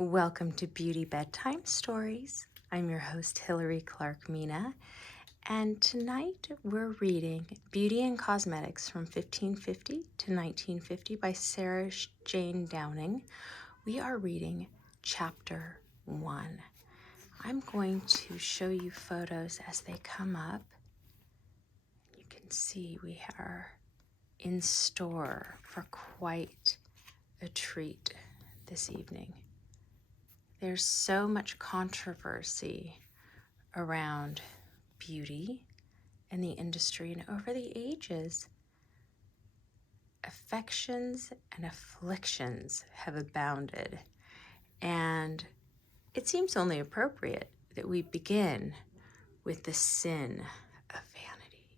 Welcome to Beauty Bedtime Stories. I'm your host, Hillary Clark Mina, and tonight we're reading Beauty and Cosmetics from 1550 to 1950 by Sarah Jane Downing. We are reading Chapter 1. I'm going to show you photos as they come up. You can see we are in store for quite a treat this evening. There's so much controversy around beauty in the industry, and over the ages, affections and afflictions have abounded. And it seems only appropriate that we begin with the sin of vanity.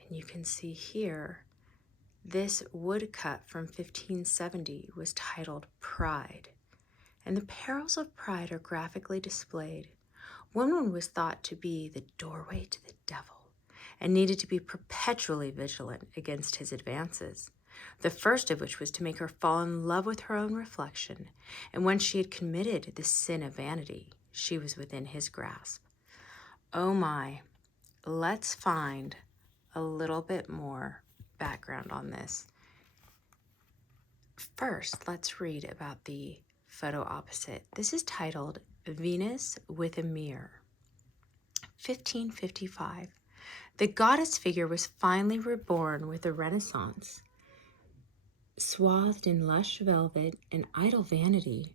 And you can see here, this woodcut from 1570 was titled Pride. And the perils of pride are graphically displayed. Woman was thought to be the doorway to the devil and needed to be perpetually vigilant against his advances, the first of which was to make her fall in love with her own reflection, and when she had committed the sin of vanity, she was within his grasp. Oh my, let's find a little bit more background on this. First, let's read about the photo opposite. This is titled Venus with a Mirror. 1555. The goddess figure was finally reborn with the Renaissance. Swathed in lush velvet and idle vanity,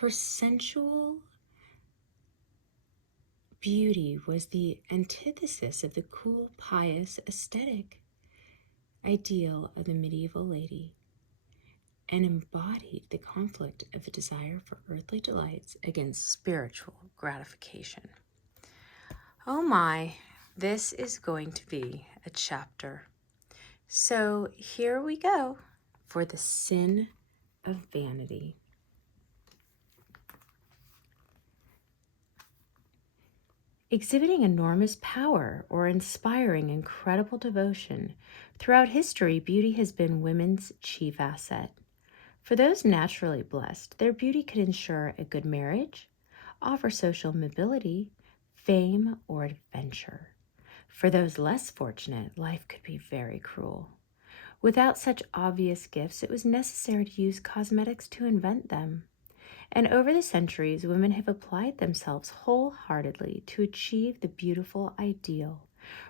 her sensual beauty was the antithesis of the cool, pious, aesthetic ideal of the medieval lady, and embodied the conflict of a desire for earthly delights against spiritual gratification. Oh my, this is going to be a chapter. So here we go for the sin of vanity. Exhibiting enormous power or inspiring incredible devotion, throughout history, beauty has been women's chief asset. For those naturally blessed, their beauty could ensure a good marriage, offer social mobility, fame, or adventure. For those less fortunate, life could be very cruel. Without such obvious gifts, it was necessary to use cosmetics to invent them. And over the centuries, women have applied themselves wholeheartedly to achieve the beautiful ideal,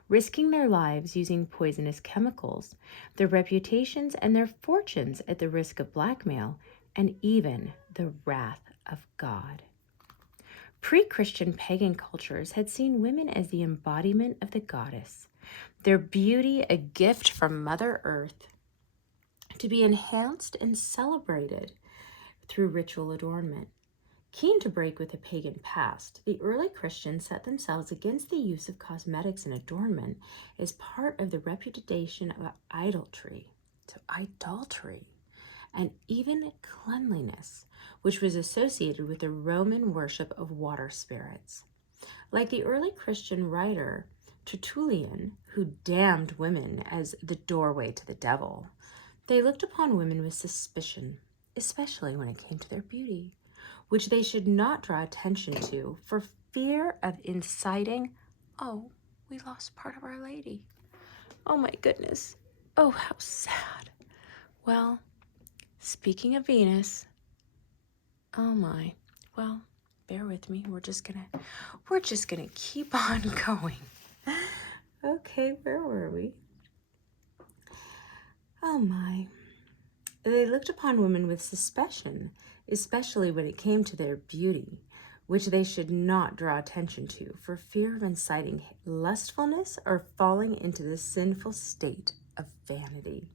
risking their lives using poisonous chemicals, their reputations and their fortunes at the risk of blackmail, and even the wrath of God. Pre-Christian pagan cultures had seen women as the embodiment of the goddess, their beauty a gift from Mother Earth, to be enhanced and celebrated through ritual adornment. Keen to break with the pagan past, the early Christians set themselves against the use of cosmetics and adornment as part of the repudiation of idolatry, and even cleanliness, which was associated with the Roman worship of water spirits. Like the early Christian writer Tertullian, who damned women as the doorway to the devil, they looked upon women with suspicion, especially when it came to their beauty, which they should not draw attention to for fear of inciting, oh, we lost part of Our Lady. Oh my goodness. Oh, how sad. Well, speaking of Venus, oh my, well, bear with me. We're just gonna keep on going. Okay, where were we? Oh my. They looked upon women with suspicion, especially when it came to their beauty, which they should not draw attention to for fear of inciting lustfulness or falling into the sinful state of vanity.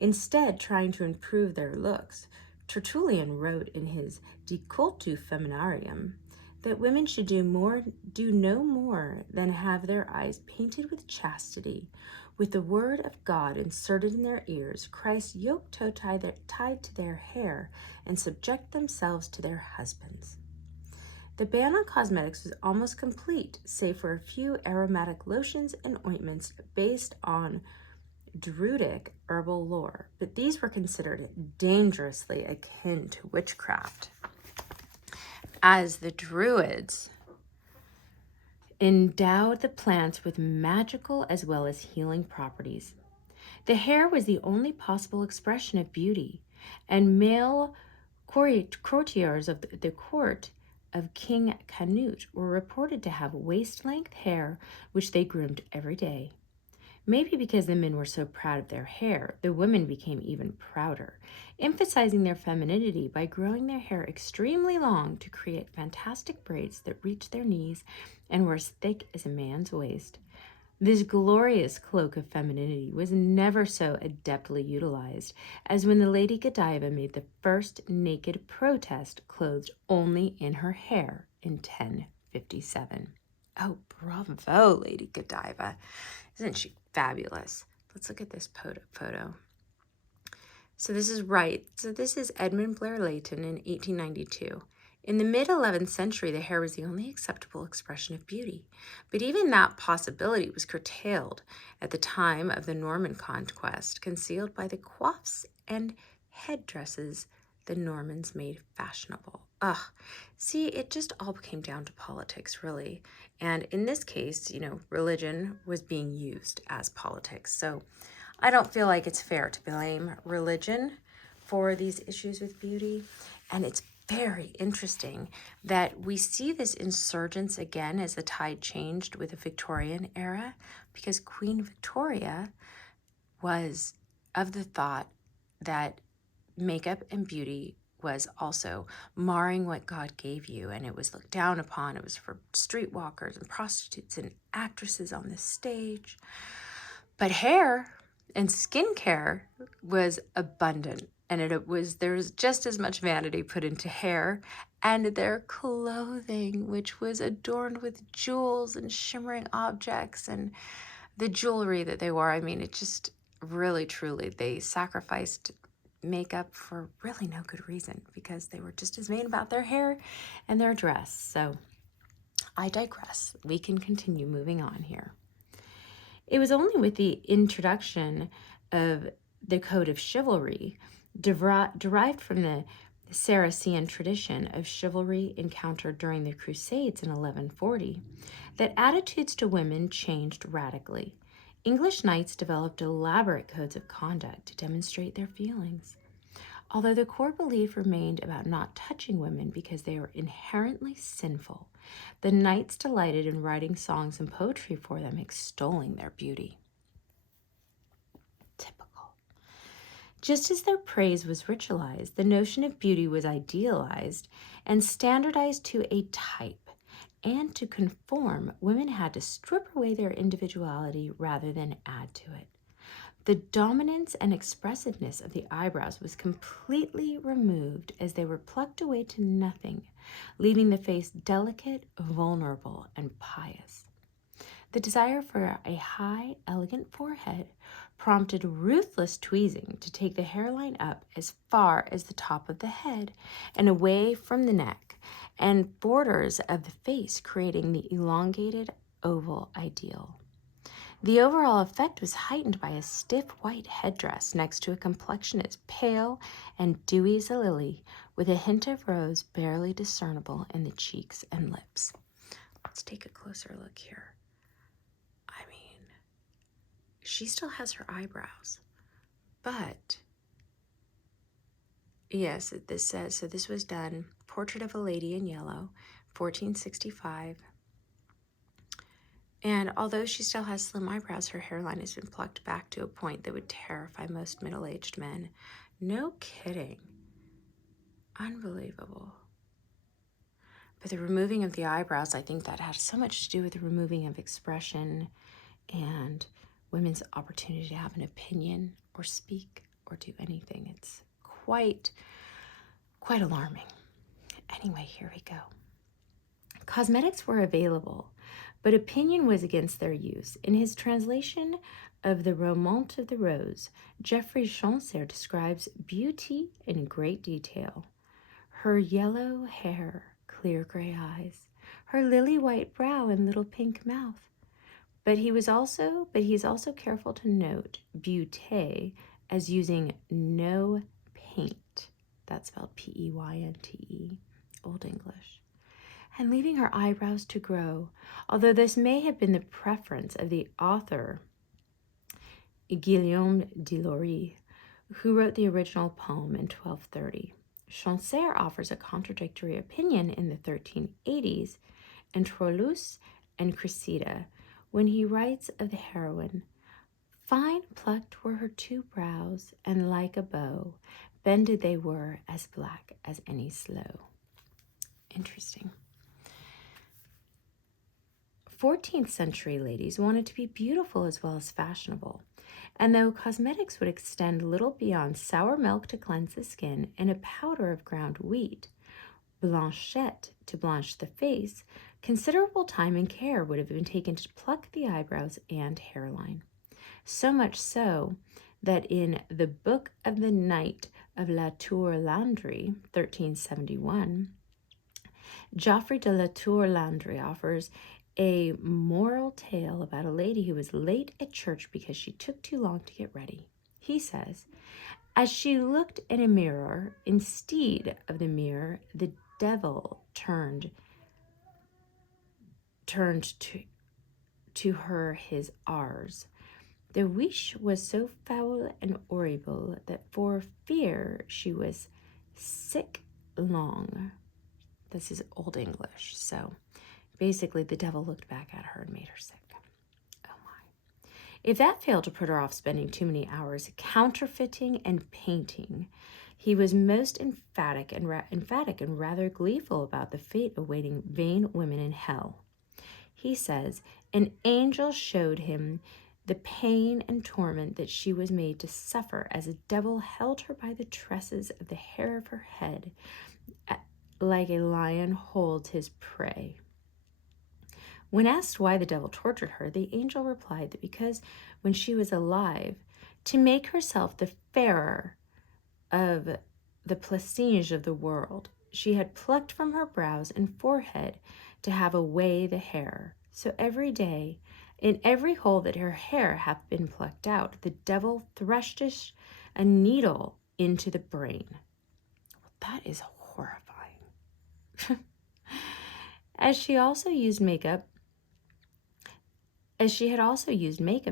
Instead, trying to improve their looks, Tertullian wrote in his De Cultu Feminarium that women should do no more than have their eyes painted with chastity, with the word of God inserted in their ears, Christ's yoke toe tied to their hair, and subject themselves to their husbands. The ban on cosmetics was almost complete, save for a few aromatic lotions and ointments based on Druidic herbal lore, but these were considered dangerously akin to witchcraft. as the Druids endowed the plants with magical as well as healing properties. The hair was the only possible expression of beauty, and male courtiers of the court of King Canute were reported to have waist-length hair, which they groomed every day. Maybe because the men were so proud of their hair, the women became even prouder, emphasizing their femininity by growing their hair extremely long to create fantastic braids that reached their knees and were as thick as a man's waist. This glorious cloak of femininity was never so adeptly utilized as when the Lady Godiva made the first naked protest clothed only in her hair in 1057. Oh, bravo, Lady Godiva. Isn't she fabulous? Let's look at this photo. So this is right. So this is Edmund Blair Leighton in 1892. In the mid-11th century, the hair was the only acceptable expression of beauty. But even that possibility was curtailed at the time of the Norman conquest, concealed by the coifs and headdresses the Normans made fashionable. See, it just all came down to politics, really. And in this case, religion was being used as politics. So I don't feel like it's fair to blame religion for these issues with beauty. And it's very interesting that we see this insurgence again as the tide changed with the Victorian era, because Queen Victoria was of the thought that makeup and beauty was also marring what God gave you, and it was looked down upon. It was for streetwalkers and prostitutes and actresses on the stage. But hair and skincare was abundant, and there was just as much vanity put into hair and their clothing, which was adorned with jewels and shimmering objects and the jewelry that they wore. I mean, it just really, truly, they sacrificed makeup for really no good reason because they were just as vain about their hair and their dress. So I digress. We can continue moving on here. It was only with the introduction of the code of chivalry, derived from the Saracen tradition of chivalry encountered during the Crusades in 1140, that attitudes to women changed radically. English knights developed elaborate codes of conduct to demonstrate their feelings. Although the core belief remained about not touching women because they were inherently sinful, the knights delighted in writing songs and poetry for them, extolling their beauty. Typical. Just as their praise was ritualized, the notion of beauty was idealized and standardized to a type. And to conform, women had to strip away their individuality rather than add to it. The dominance and expressiveness of the eyebrows was completely removed as they were plucked away to nothing, leaving the face delicate, vulnerable, and pious. The desire for a high, elegant forehead prompted ruthless tweezing to take the hairline up as far as the top of the head and away from the neck, and borders of the face, creating the elongated oval ideal. The overall effect was heightened by a stiff white headdress next to a complexion as pale and dewy as a lily, with a hint of rose barely discernible in the cheeks and lips. Let's take a closer look here. I mean, she still has her eyebrows, but yes, this says, so this was done, Portrait of a Lady in Yellow, 1465. And although she still has slim eyebrows, her hairline has been plucked back to a point that would terrify most middle-aged men. No kidding. Unbelievable. But the removing of the eyebrows, I think that has so much to do with the removing of expression and women's opportunity to have an opinion or speak or do anything. It's quite alarming. Anyway, here we go. Cosmetics were available, but opinion was against their use. In his translation of the Romaunt of the Rose, Geoffrey Chaucer describes beauty in great detail. Her yellow hair, clear gray eyes, her lily white brow and little pink mouth. But he's also careful to note beauté as using no paint. That's spelled P-E-Y-N-T-E, Old English. and leaving her eyebrows to grow, although this may have been the preference of the author, Guillaume de Lory, who wrote the original poem in 1230. Chaucer offers a contradictory opinion in the 1380s in Troilus and Cressida, when he writes of the heroine, "Fine plucked were her two brows, and like a bow, bended they were as black as any sloe." Interesting. 14th century ladies wanted to be beautiful as well as fashionable, and though cosmetics would extend little beyond sour milk to cleanse the skin and a powder of ground wheat, blanchette to blanch the face, considerable time and care would have been taken to pluck the eyebrows and hairline. So much so that in the Book of the Knight of La Tour Landry, 1371, Geoffrey de La Tour Landry offers a moral tale about a lady who was late at church because she took too long to get ready. He says, "As she looked in a mirror, instead of the mirror, the devil turned to her his ars. The wish was so foul and horrible that for fear she was sick long." This is Old English, so basically the devil looked back at her and made her sick. Oh my. If that failed to put her off spending too many hours counterfeiting and painting, he was most emphatic and rather gleeful about the fate awaiting vain women in hell. He says, "An angel showed him the pain and torment that she was made to suffer as a devil held her by the tresses of the hair of her head, like a lion holds his prey." When asked why the devil tortured her, the angel replied that because when she was alive, to make herself the fairer of the plessinge of the world, she had plucked from her brows and forehead to have away the hair. So every day, in every hole that her hair hath been plucked out, the devil thrusteth a needle into the brain. Well, that is horrifying. As she had also used makeup,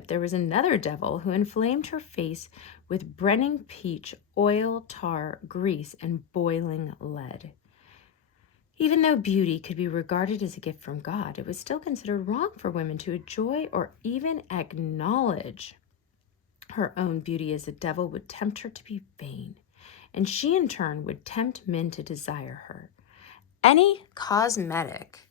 there was another devil who inflamed her face with burning peach, oil, tar, grease, and boiling lead. Even though beauty could be regarded as a gift from God, it was still considered wrong for women to enjoy or even acknowledge her own beauty, as the devil would tempt her to be vain, and she in turn would tempt men to desire her. Any cosmetic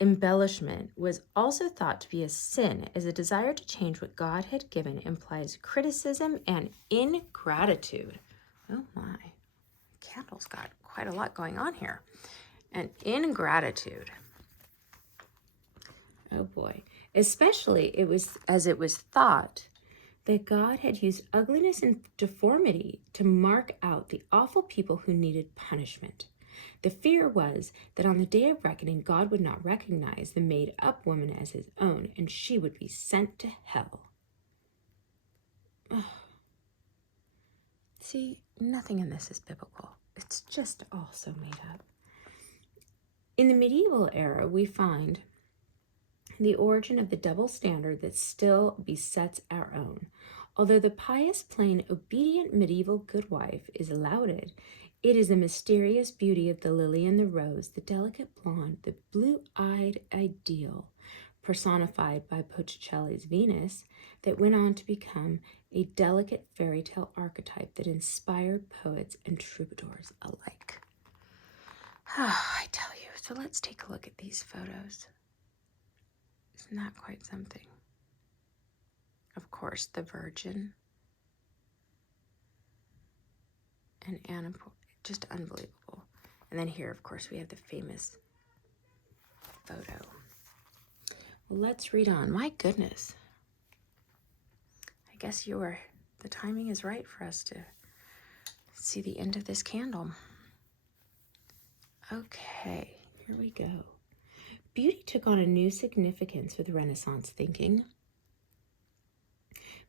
embellishment was also thought to be a sin, as a desire to change what God had given implies criticism and ingratitude. Oh my, candle's got quite a lot going on here. And ingratitude. Oh boy. Especially it was thought that God had used ugliness and deformity to mark out the awful people who needed punishment. The fear was that on the day of reckoning, God would not recognize the made-up woman as his own, and she would be sent to hell. Ugh. See, nothing in this is biblical. It's just all so made up. In the medieval era, we find the origin of the double standard that still besets our own. Although the pious, plain, obedient medieval good wife is lauded, it is the mysterious beauty of the lily and the rose, the delicate blonde, the blue-eyed ideal, personified by Botticelli's Venus, that went on to become a delicate fairy tale archetype that inspired poets and troubadours alike. I tell you, so let's take a look at these photos. Isn't that quite something? Of course, the Virgin and Anna, just unbelievable. And then here, of course, we have the famous photo. Well, let's read on. My goodness. I guess the timing is right for us to see the end of this candle. Okay, here we go. Beauty took on a new significance with Renaissance thinking,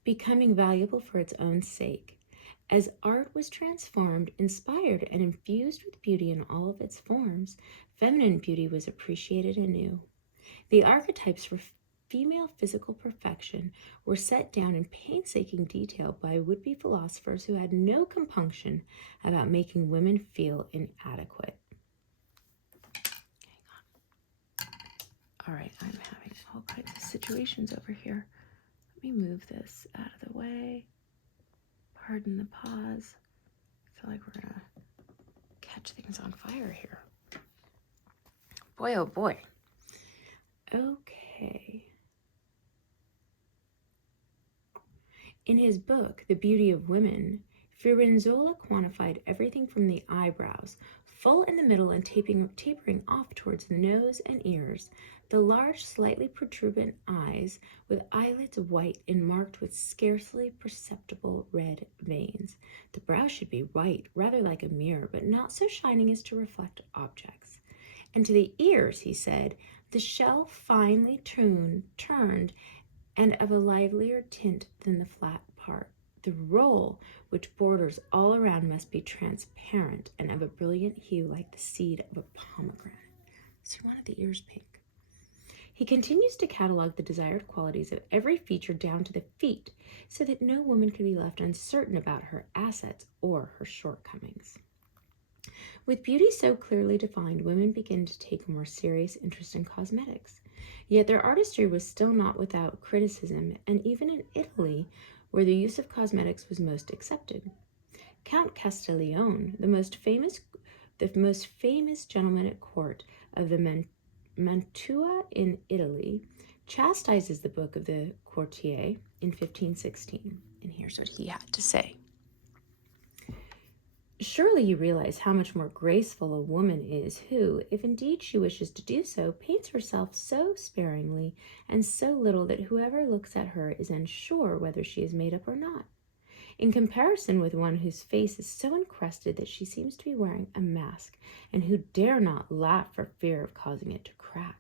becoming valuable for its own sake. As art was transformed, inspired, and infused with beauty in all of its forms, feminine beauty was appreciated anew. The archetypes for female physical perfection were set down in painstaking detail by would-be philosophers who had no compunction about making women feel inadequate. All right, I'm having all kinds of situations over here. Let me move this out of the way. Pardon the pause. I feel like we're gonna catch things on fire here. Boy, oh boy. Okay. In his book, The Beauty of Women, Firenzuola quantified everything from the eyebrows, full in the middle and tapering off towards the nose and ears, the large, slightly protuberant eyes with eyelids white and marked with scarcely perceptible red veins. The brow should be white, rather like a mirror, but not so shining as to reflect objects. And to the ears, he said, the shell finely turned and of a livelier tint than the flat part. The roll, which borders all around, must be transparent and of a brilliant hue like the seed of a pomegranate. So he wanted the ears pink. He continues to catalog the desired qualities of every feature down to the feet, so that no woman could be left uncertain about her assets or her shortcomings. With beauty so clearly defined, women begin to take a more serious interest in cosmetics. Yet their artistry was still not without criticism, and even in Italy, where the use of cosmetics was most accepted. Count Castiglione, the most famous gentleman at court of the Mantua in Italy, chastises the book of the courtier in 1516. And here's what he had to say. Surely you realize how much more graceful a woman is who, if indeed she wishes to do so, paints herself so sparingly and so little that whoever looks at her is unsure whether she is made up or not, in comparison with one whose face is so encrusted that she seems to be wearing a mask, and who dare not laugh for fear of causing it to crack,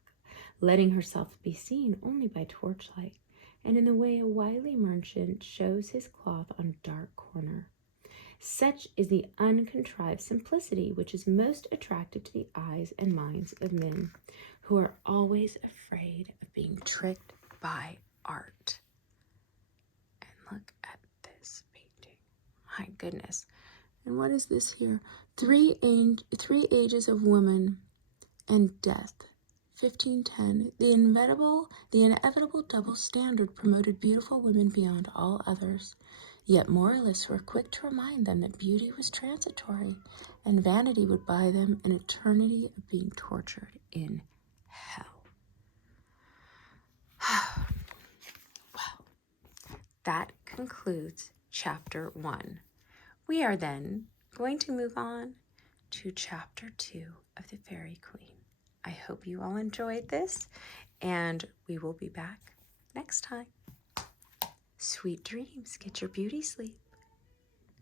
letting herself be seen only by torchlight, and in the way a wily merchant shows his cloth on a dark corner. Such is the uncontrived simplicity which is most attractive to the eyes and minds of men, who are always afraid of being tricked by art. And look at this painting. My goodness. And what is this here? Three Ages of Woman and Death. 1510. The inevitable double standard promoted beautiful women beyond all others. Yet moralists were quick to remind them that beauty was transitory, and vanity would buy them an eternity of being tortured in hell. Well, that concludes chapter 1. We are then going to move on to chapter 2 of the Fairy Queen. I hope you all enjoyed this, and we will be back next time. Sweet dreams. Get your beauty sleep.